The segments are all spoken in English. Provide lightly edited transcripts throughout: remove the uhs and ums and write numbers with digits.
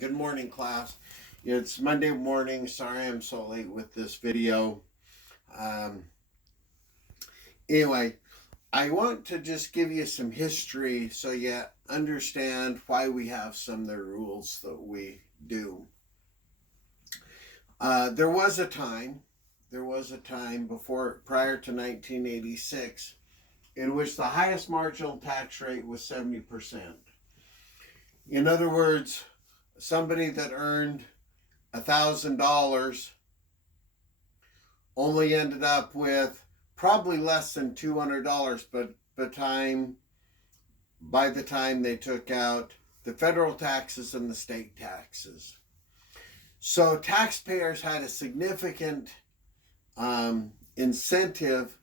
Good morning, class. It's Monday morning. Sorry I'm so late with this video. Um, anyway, I want to just give you some history so you understand why we have some of the rules that we do. There was a time prior to 1986, in which the highest marginal tax rate was 70%. In other words, somebody that earned $1,000 only ended up with probably less than $200, but by the time they took out the federal taxes and the state taxes. So taxpayers had a significant incentive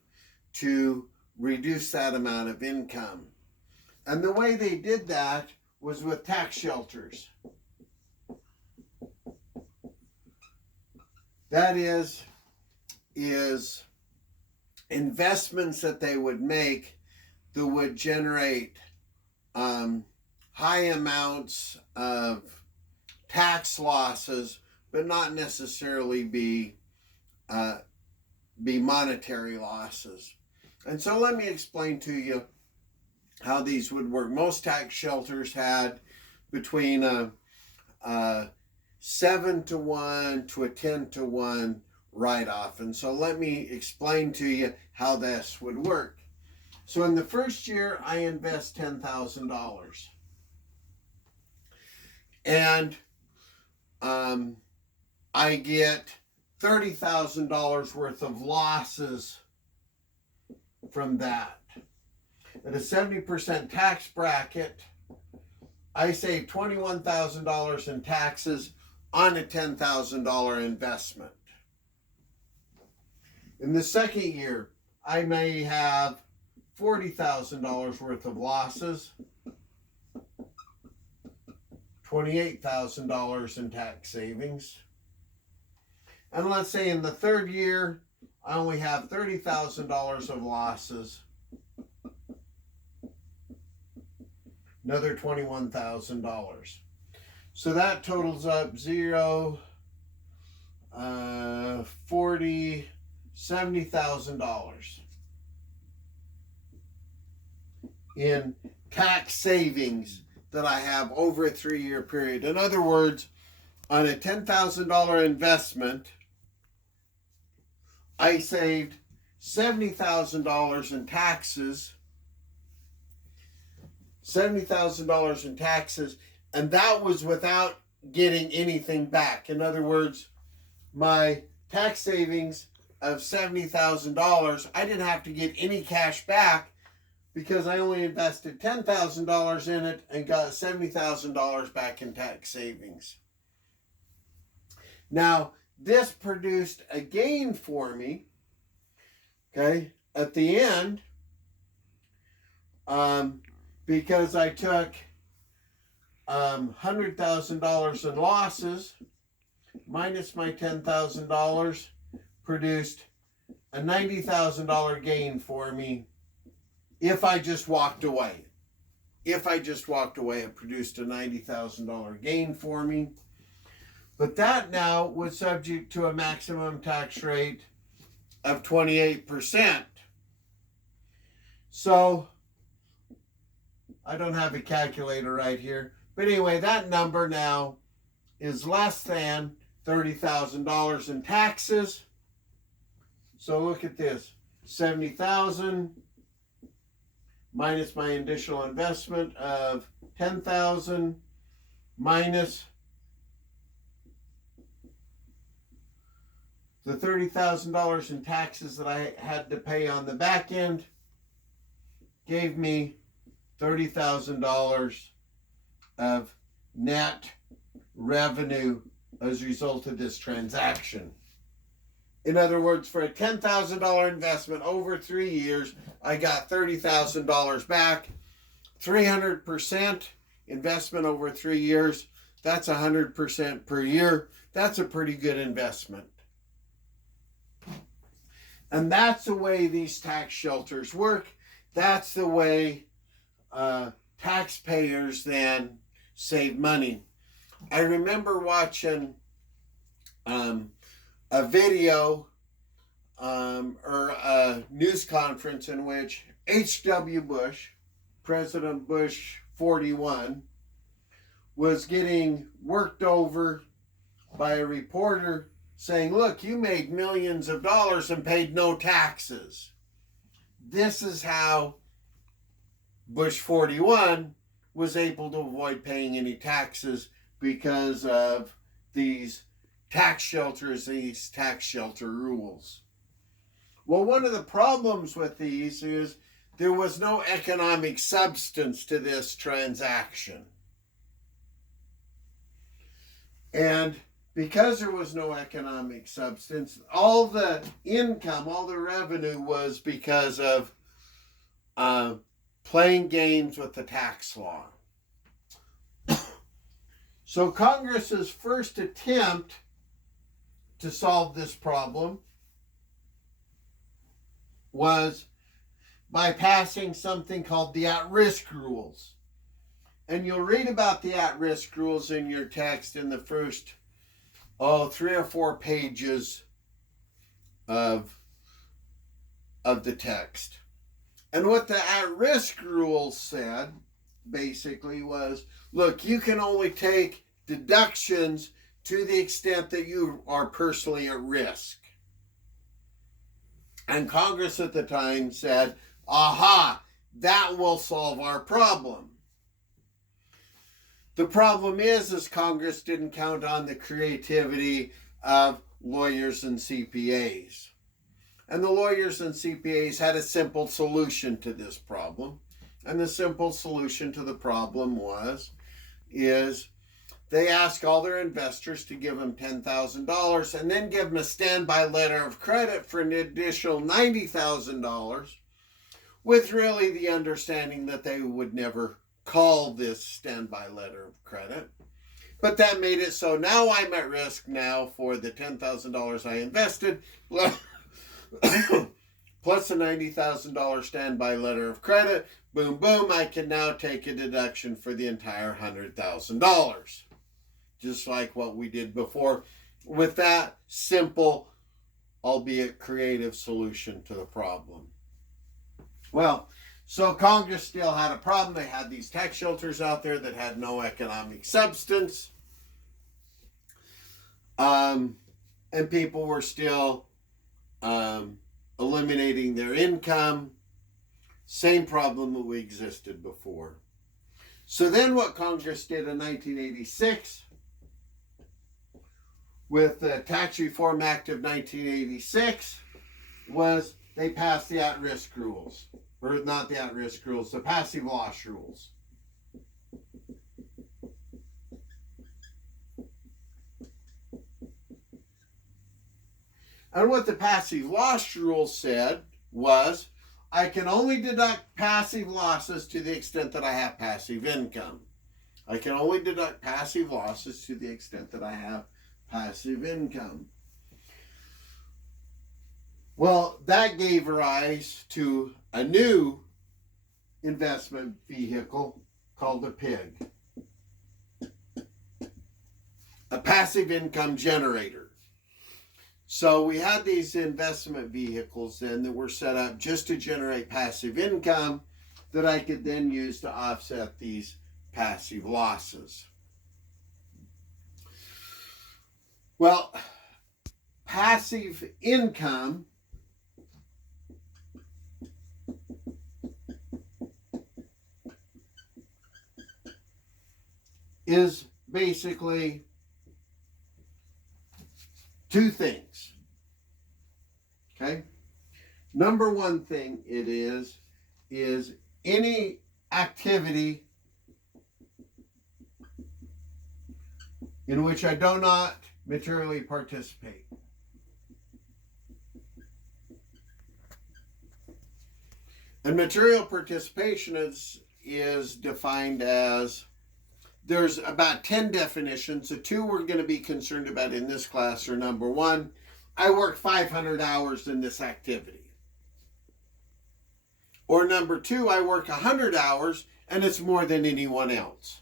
to reduce that amount of income. And the way they did that was with tax shelters. That is investments that they would make that would generate high amounts of tax losses, but not necessarily be monetary losses. And so let me explain to you how these would work. Most tax shelters had between a 7-to-1 to a 10-to-1 write-off. And so let me explain to you how this would work. So in the first year, I invest $10,000. And I get $30,000 worth of losses from that. At a 70% tax bracket, I save $21,000 in taxes on a $10,000 investment. In the second year, I may have $40,000 worth of losses, $28,000 in tax savings. And let's say in the third year, I only have $30,000 of losses, another $21,000. So that totals up $70,000 in tax savings that I have over a 3-year period. In other words, on a $10,000 investment, I saved $70,000 in taxes, and that was without getting anything back. In other words, my tax savings of $70,000, I didn't have to get any cash back because I only invested $10,000 in it and got $70,000 back in tax savings. Now, this produced a gain for me, okay, at the end, because I took $100,000 in losses minus my $10,000 produced a $90,000 gain for me. If I just walked away, it produced a $90,000 gain for me. But that now was subject to a maximum tax rate of 28%. So I don't have a calculator right here. But anyway, that number now is less than $30,000 in taxes. So look at this, $70,000 minus my initial investment of $10,000 minus the $30,000 in taxes that I had to pay on the back end gave me $30,000 of net revenue as a result of this transaction. In other words, for a $10,000 investment over 3 years, I got $30,000 back. 300% investment over 3 years, that's 100% per year. That's a pretty good investment. And that's the way these tax shelters work. That's the way taxpayers then save money. I remember watching a video or a news conference in which H.W. Bush, President Bush 41, was getting worked over by a reporter saying, look, you made millions of dollars and paid no taxes. This is how Bush 41 was able to avoid paying any taxes because of these tax shelters, these tax shelter rules. Well, one of the problems with these is there was no economic substance to this transaction. And because there was no economic substance, all the income, all the revenue was because of playing games with the tax law. So Congress's first attempt to solve this problem was by passing something called the at-risk rules. And you'll read about the at-risk rules in your text in the first 3 or 4 pages of the text. And what the at-risk rules said basically was, look, you can only take deductions to the extent that you are personally at risk. And Congress at the time said, aha, that will solve our problem. The problem is Congress didn't count on the creativity of lawyers and CPAs. And the lawyers and CPAs had a simple solution to this problem. And the simple solution to the problem is they ask all their investors to give them $10,000 and then give them a standby letter of credit for an additional $90,000 with really the understanding that they would never call this standby letter of credit. But that made it so now I'm at risk now for the $10,000 I invested plus a $90,000 standby letter of credit. Boom, boom, I can now take a deduction for the entire $100,000. Just like what we did before with that simple, albeit creative solution to the problem. Well, so Congress still had a problem. They had these tax shelters out there that had no economic substance. And people were still eliminating their income. Same problem that we existed before. So then what Congress did in 1986 with the Tax Reform Act of 1986 was they passed the at-risk rules. Or not the at-risk rules, the passive loss rules. And what the passive loss rules said was, I can only deduct passive losses to the extent that I have passive income. I can only deduct passive losses to the extent that I have passive income. Well, that gave rise to a new investment vehicle called a PIG, a passive income generator. So we had these investment vehicles then that were set up just to generate passive income that I could then use to offset these passive losses. Well, passive income is basically two things. Okay? Number one thing it is any activity in which I do not materially participate. And material participation is defined as, there's about 10 definitions. The two we're going to be concerned about in this class are, number one, I work 500 hours in this activity. Or number two, I work 100 hours and it's more than anyone else.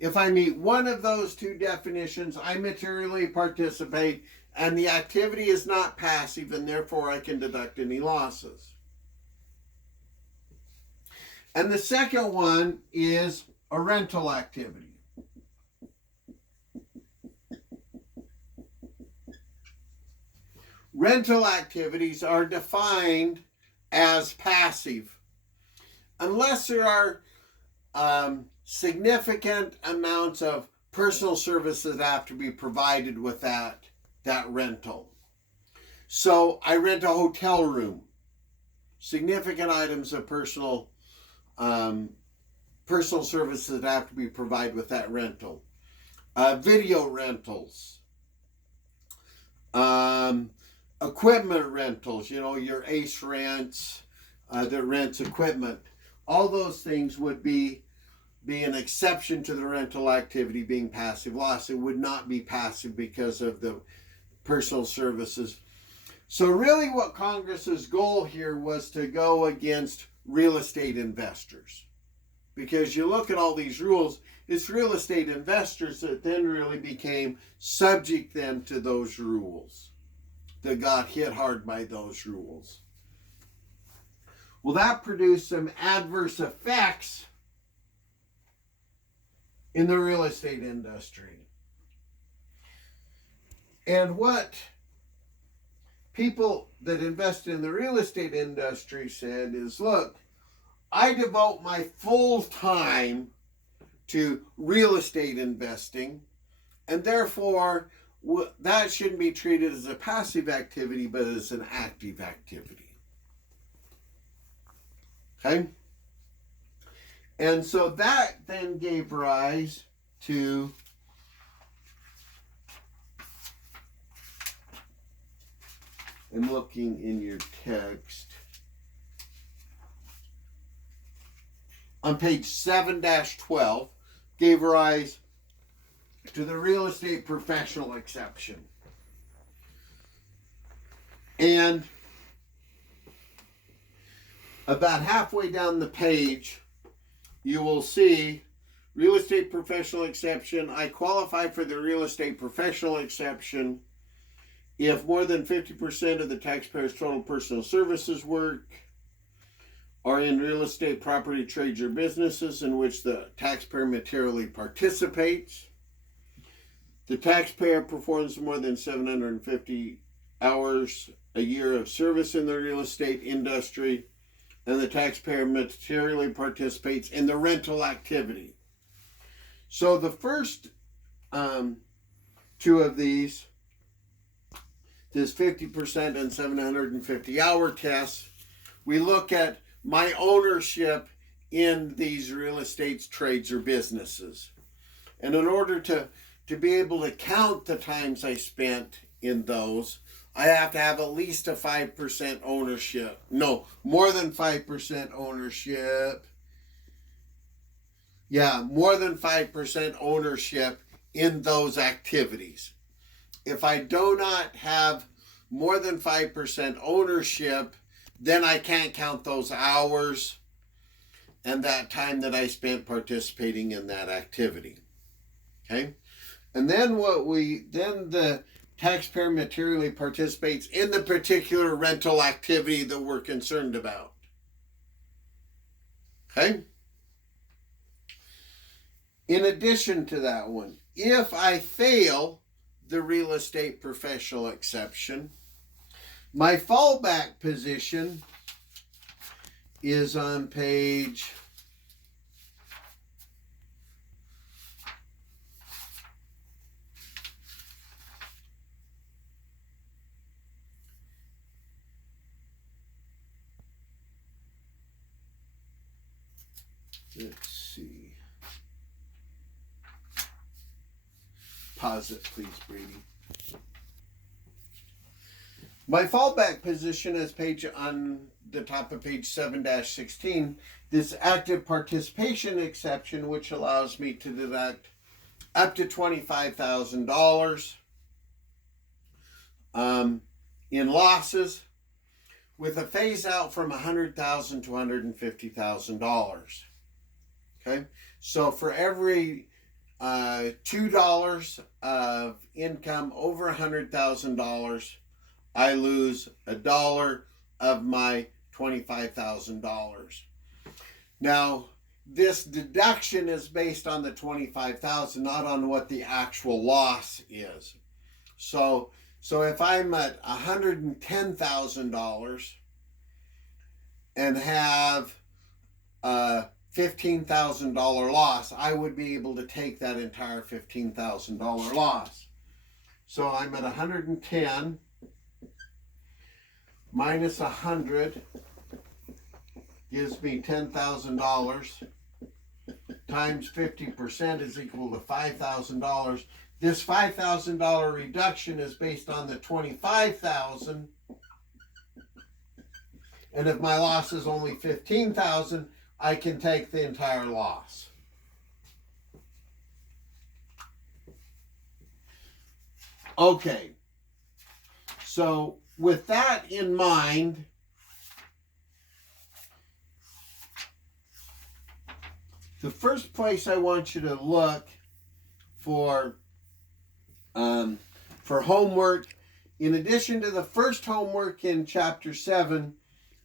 If I meet one of those two definitions, I materially participate, and the activity is not passive, and therefore I can deduct any losses. And the second one is a rental activity. Rental activities are defined as passive unless there are significant amounts of personal services that have to be provided with that rental. So I rent a hotel room. Significant items of personal services that have to be provided with that rental. Video rentals. Equipment rentals, your Ace Rents that rents equipment. All those things would be an exception to the rental activity being passive loss. It would not be passive because of the personal services. So really what Congress's goal here was to go against real estate investors. Because you look at all these rules, it's real estate investors that then really became subject then to those rules, that got hit hard by those rules. Well, that produced some adverse effects in the real estate industry. And what people that invest in the real estate industry said is, look, I devote my full time to real estate investing, and therefore that shouldn't be treated as a passive activity, but as an active activity. Okay? And so that then gave rise to and looking in your text, on page 7-12, gave rise to the real estate professional exception. And about halfway down the page, you will see real estate professional exception. I qualify for the real estate professional exception if more than 50% of the taxpayer's total personal services work are in real estate, property, trades, or businesses in which the taxpayer materially participates. The taxpayer performs more than 750 hours a year of service in the real estate industry, and the taxpayer materially participates in the rental activity. So the first two of these, this 50% and 750 hour tests, we look at my ownership in these real estate trades or businesses. And in order to be able to count the times I spent in those, I have to have at least a 5% ownership. No, more than 5% ownership. Yeah, more than 5% ownership in those activities. If I do not have more than 5% ownership, then I can't count those hours and that time that I spent participating in that activity. Okay? And then the taxpayer materially participates in the particular rental activity that we're concerned about. Okay? In addition to that one, if I fail the real estate professional exception, my fallback position is on page let's see. Pause it, please, Brady. My fallback position is on the top of page 7-16, this active participation exception, which allows me to deduct up to $25,000 in losses, with a phase out from $100,000 to $150,000. Okay, so for every $2 of income over $100,000, I lose $1 of my $25,000. Now, this deduction is based on the $25,000, not on what the actual loss is. So if I'm at $110,000 and have a $15,000 loss, I would be able to take that entire $15,000 loss. So I'm at 110 minus 100 gives me $10,000 times 50% is equal to $5,000. This $5,000 reduction is based on the $25,000. And if my loss is only $15,000, I can take the entire loss. Okay. So with that in mind, the first place I want you to look for homework, in addition to the first homework in Chapter 7,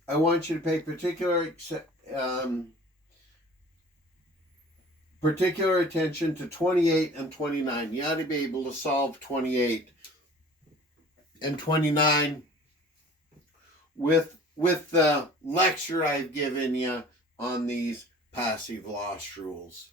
I want you to pay particular attention to 28 and 29. You ought to be able to solve 28 and 29 with the lecture I've given you on these passive loss rules.